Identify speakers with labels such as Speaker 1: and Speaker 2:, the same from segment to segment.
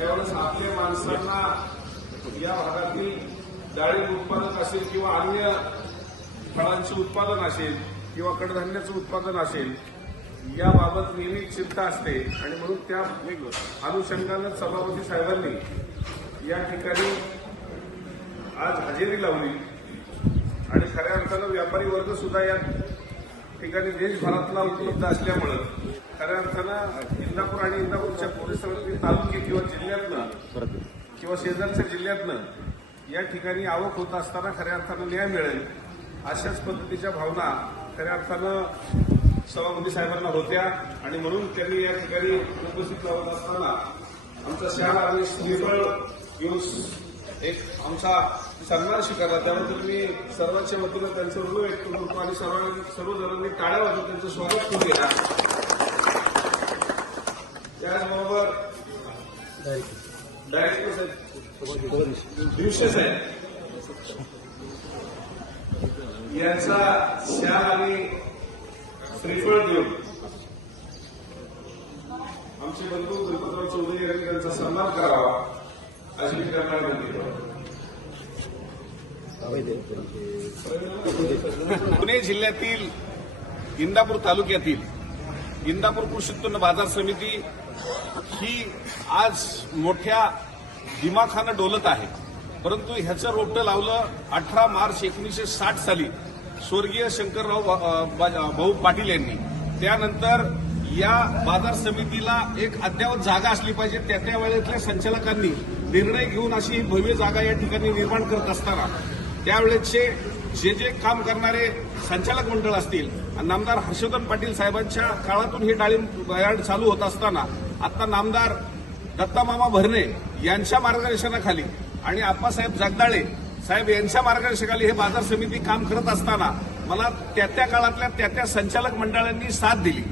Speaker 1: त्यावेळेस आपल्या माणसांना या भागातील डाळी उत्पादक असेल किंवा अन्य फळांचे उत्पादन असेल किंवा कडधान्याचं उत्पादन असेल याबाबत नेहमी चिंता असते. आणि म्हणून त्या अनुषंगानं सभापती साहेबांनी या ठिकाणी आज हजेरी लावली. आणि खऱ्या अर्थानं व्यापारी वर्ग सुद्धा या ठिकाणी देशभरातला उपलब्ध असल्यामुळं खऱ्या अर्थानं इंदापूर आणि इंदापूरच्या परिसरातील तालुके किंवा जिल्ह्यातनं किंवा शेजारच्या जिल्ह्यातनं या ठिकाणी आवक होत असताना खऱ्या अर्थानं न्याय मिळेल अशाच पद्धतीच्या भावना खऱ्या अर्थानं सभापती साहेबांना होत्या. आणि म्हणून त्यांनी या ठिकाणी उपस्थित लावत असताना आमचा शाल आणि श्रीफळ घेऊन एक आमचा सन्मान स्वीकारला. त्याबद्दल मी सर्वांच्या वतीनं त्यांचं ऋण व्यक्त करतो आणि सर्व सर्वजणांनी टाळ्या वाजवून त्यांचं स्वागत करून गेला साहेब आहे. साहेब यांचा आणि श्रीफळ देऊन आमचे बंधू गणपतराव चौधरी यांनी त्यांचा सन्मान करावा अशी मी त्यांना विनंती पुणे जिल्ह्यातील इंदापूर तालुक्यातील इंदापूर कृषी उत्पन्न बाजार समिती ही आज मोठ्या दिमाखानं डोलत आहे. परंतु ह्याचं रोपटं लावलं अठरा मार्च एकोणीसशे साठ साली स्वर्गीय शंकरराव भाऊ पाटील यांनी. त्यानंतर या बाजार समितीला एक अद्यावत जागा असली पाहिजे त्या त्या वेळेतल्या संचालकांनी निर्णय घेऊन अशी ही भव्य जागा या ठिकाणी निर्माण करत असताना त्यावेळेचे जे जे काम करणारे संचालक मंडळ असतील आणि नामदार हर्षवर्धन पाटील साहेबांच्या काळातून हे डाळिंब चालू होत असताना आता नामदार दत्तामामा भरणे यांच्या मार्गदर्शनाखाली आणि आप्पासाहेब जगदाळे साहेब यांच्या मार्गदर्शनाखाली हे बाजार समिती काम करत असताना मला त्या त्या काळातल्या त्या त्या संचालक मंडळांनी साथ दिली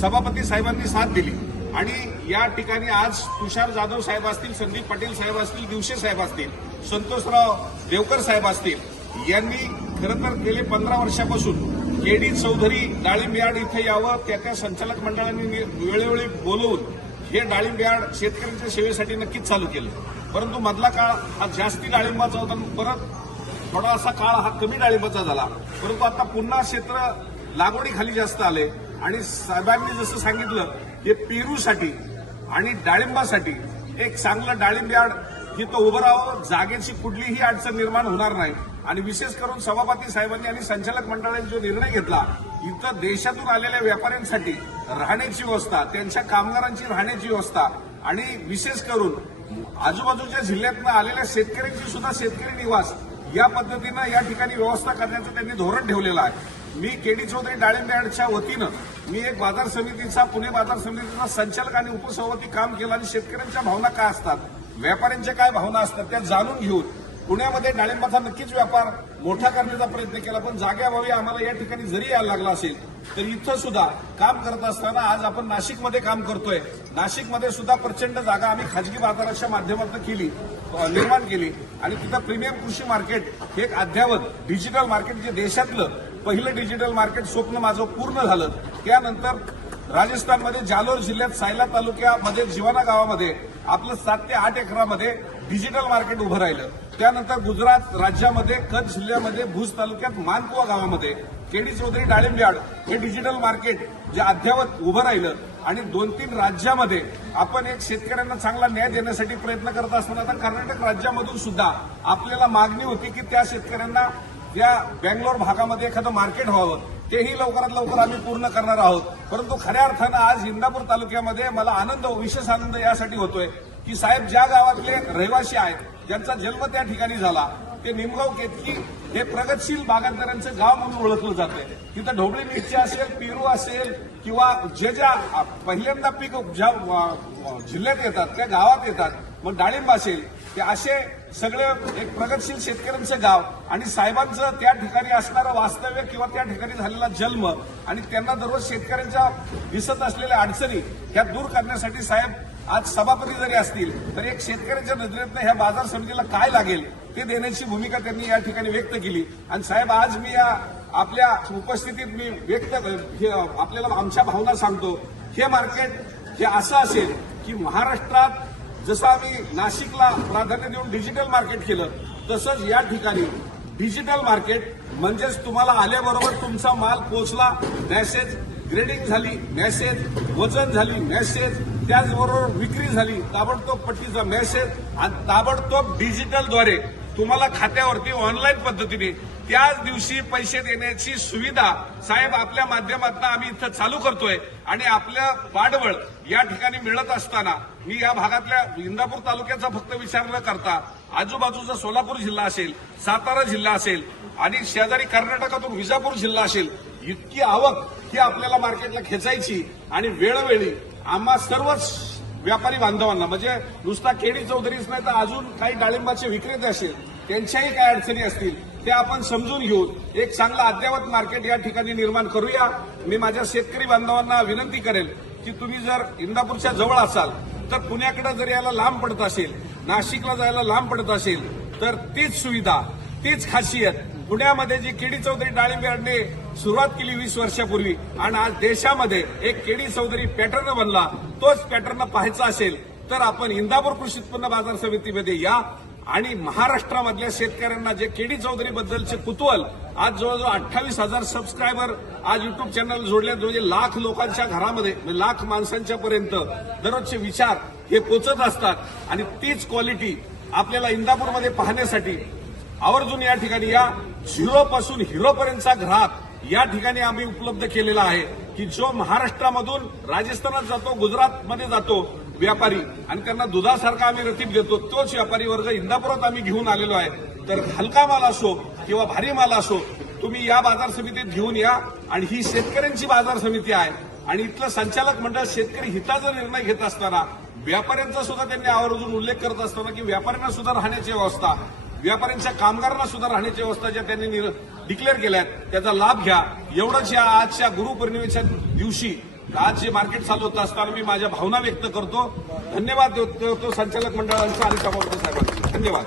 Speaker 1: सभापती साहेबांनी साथ दिली आणि या ठिकाणी आज तुषार जाधव साहेब असतील संदीप पाटील साहेब असतील दिवशे साहेब असतील संतोषराव देवकर साहेब असतील यांनी खरं तर गेले पंधरा वर्षापासून केडी चौधरी डाळिंब यार्ड इथे यावं त्या त्या संचालक मंडळांनी वेळोवेळी बोलवून हे डाळिंब यार्ड शेतकऱ्यांच्या सेवेसाठी नक्कीच चालू केलं. परंतु मधला काळ हा जास्ती डाळिंबाचा होता परत थोडासा काळ हा कमी डाळिंबाचा झाला. परंतु आता पुन्हा क्षेत्र लागवडीखाली जास्त आले आणि साहेबांनी जसं सांगितलं हे पेरूसाठी आणि डाळिंबासाठी एक चांगलं डाळिंब यार्ड तो उभं राहावं जागेची कुठलीही अडचण निर्माण होणार नाही. आणि विशेष करून सभापती साहेबांनी आणि संचालक मंडळाने जो निर्णय घेतला इथं देशातून आलेल्या व्यापाऱ्यांसाठी राहण्याची व्यवस्था त्यांच्या कामगारांची राहण्याची व्यवस्था आणि विशेष करून आजूबाजूच्या जिल्ह्यातनं आलेल्या शेतकऱ्यांची सुद्धा शेतकरी निवास या पद्धतीनं या ठिकाणी व्यवस्था करण्याचं त्यांनी धोरण ठेवलेलं आहे. मी केडी चौधरी डाळिंब वतीनं मी एक बाजार समितीचा पुणे बाजार समितीचा संचालक आणि उपसभापती काम केलं आणि शेतकऱ्यांच्या भावना काय असतात व्यापाऱ्यांच्या काय भावना असतात त्या जाणून घेऊन पुण्यामध्ये डाळिंबाचा नक्कीच व्यापार मोठा करण्याचा प्रयत्न केला पण जाग्याभावी आम्हाला या ठिकाणी जरी यायला लागला असेल तर इथं सुद्धा काम करत असताना आज आपण नाशिकमध्ये काम करतोय. नाशिकमध्ये सुद्धा प्रचंड जागा आम्ही खाजगी बाजाराच्या माध्यमातून केली निर्माण केली. आणि तिथं प्रीमियम कृषी मार्केट हे एक अद्यावत डिजिटल मार्केट जे देशातलं पहिलं डिजिटल मार्केट स्वप्न माझं पूर्ण झालं. त्यानंतर राजस्थानमध्ये जालोर जिल्ह्यात सायला तालुक्यामध्ये जिवाना गावामध्ये आपलं सात ते आठ एकरामध्ये डिजिटल मार्केट उभं राहिलं. त्यानंतर गुजरात राज्यामध्ये कच्छ जिल्ह्यामध्ये भुज तालुक्यात मानकुवा गावामध्ये केडी चौधरी डाळिंब्याड हे डिजिटल मार्केट जे अद्यावत उभं राहिलं. आणि दोन तीन राज्यामध्ये आपण एक शेतकऱ्यांना चांगला न्याय देण्यासाठी प्रयत्न करत असताना आता कर्नाटक राज्यामधून सुद्धा आपल्याला मागणी होती की त्या शेतकऱ्यांना या बँगलोर भागामध्ये एखादं मार्केट व्हावं. तेही लवकरात लवकर आम्ही पूर्ण करणार आहोत. परंतु खऱ्या अर्थानं आज इंदापूर तालुक्यामध्ये मला आनंद विशेष आनंद यासाठी होतोय. की साहेब ज्या गावातले रहिवासी आहेत ज्यांचा जन्म त्या ठिकाणी झाला ते निमगाव केतकी हे प्रगतशील बागायतदारांचं गाव म्हणून ओळखलं जातं तिथं ढोबळी मिरची असेल पेरू असेल किंवा जे ज्या पहिल्यांदा पीक ज्या जिल्ह्यात येतात त्या गावात येतात मग डाळिंब असेल ते असे सगळे एक प्रगतशील शेतकऱ्यांचं गाव आणि साहेबांचं त्या ठिकाणी असणारं वास्तव्य किंवा त्या ठिकाणी झालेला जन्म आणि त्यांना दररोज शेतकऱ्यांच्या दिसत असलेल्या अडचणी ह्या दूर करण्यासाठी साहेब आज सभापती जरी असतील तरी एक शेतकऱ्याच्या नजरेतनं ह्या बाजार समितीला काय लागेल ते देण्याची भूमिका त्यांनी या ठिकाणी व्यक्त केली. आणि साहेब आज मी या आपल्या उपस्थितीत मी व्यक्त हे आपल्याला आमच्या भावना सांगतो हे मार्केट हे असं असेल की महाराष्ट्रात जसं आम्ही नाशिकला प्राधान्य देऊन डिजिटल मार्केट केलं तसंच या ठिकाणी डिजिटल मार्केट म्हणजेच तुम्हाला आल्याबरोबर तुमचा माल पोहोचला मेसेज ग्रेडिंग झाली मेसेज वजन झाली मेसेज त्याचबरोबर विक्री झाली ताबडतोब पट्टीचा मेसेज आणि ताबडतोब डिजिटलद्वारे तुम्हाला खात्यावरती ऑनलाईन पद्धतीने त्याच दिवशी पैसे देण्याची सुविधा साहेब आपल्या माध्यमातून आम्ही इथं चालू करतोय आणि आपल्या पाडवळ या ठिकाणी मिळत असताना मी या भागातल्या इंदापूर तालुक्याचा फक्त विचार न करता आजूबाजूचा सोलापूर जिल्हा असेल सातारा जिल्हा असेल आणि शेजारी कर्नाटकातून विजापूर जिल्हा असेल इतकी आवक ही आपल्याला मार्केटला खेचायची आणि वेळोवेळी आम्हा सर्वच व्यापारी बांधवांना म्हणजे नुसता केडी चौधरीच नाही तर अजून काही डाळिंबाचे विक्रेते असेल त्यांच्याही काही अडचणी असतील ते आपण समजून घेऊन एक चांगलं अद्ययावत मार्केट या ठिकाणी निर्माण करूया. मी माझ्या शेतकरी बांधवांना विनंती करेल की तुम्ही जर इंदापूरच्या जवळ असाल तर पुण्याकडे जर यायला लांब पडत असेल नाशिकला जायला लांब पडत असेल तर तीच सुविधा तीच खासियत पुण्यामध्ये जी केडी चौधरी डाळिंबे सुरुवात केली वीस वर्षापूर्वी आणि आज देशामध्ये एक केडी चौधरी पॅटर्न बनला तोच पॅटर्न पाहायचा असेल तर आपण इंदापूर कृषी उत्पन्न बाजार समितीमध्ये या आणि महाराष्ट्रामधल्या शेतकऱ्यांना जे केडी चौधरी बद्दलचे कुतूहल आज जवळजवळ अठ्ठावीस हजार सबस्क्रायबर आज युट्यूब चॅनल जोडले म्हणजे लाख लोकांच्या घरामध्ये म्हणजे लाख माणसांच्या पर्यंत दररोजचे विचार हे पोचत असतात. आणि तीच क्वालिटी आपल्याला इंदापूरमध्ये पाहण्यासाठी आवर्जून या ठिकाणी या. झिरोपासून हिरोपर्यंतचा ग्राहक या ठिकाणी आम्ही उपलब्ध केलेला आहे की जो महाराष्ट्रामधून राजस्थानात जातो गुजरातमध्ये जातो व्यापारी आणि त्यांना दुधासारखा आम्ही रतीप देतो तोच व्यापारी वर्ग इंदापुरात आम्ही घेऊन आलेलो आहे. तर हलका माल असो किंवा भारी माल असो तुम्ही या बाजार समितीत घेऊन या आणि ही शेतकऱ्यांची बाजार समिती आहे. आणि इथलं संचालक मंडळ शेतकरी हिताचा निर्णय घेत असताना व्यापाऱ्यांचा सुद्धा त्यांनी आवर्जून उल्लेख करत असताना की व्यापाऱ्यांना सुद्धा राहण्याची व्यवस्था व्यापाऱ्यांच्या कामगारांना सुद्धा राहण्याची व्यवस्था ज्या त्यांनी डिक्लेअर केल्या आहेत त्याचा लाभ घ्या. एवढंच या आजच्या गुरुपौर्णिमेच्या दिवशी आज जे मार्केट चालू होतं असताना मी माझ्या भावना व्यक्त करतो. धन्यवाद देतो संचालक मंडळांचा आणि सभापती साहेबांचा. धन्यवाद.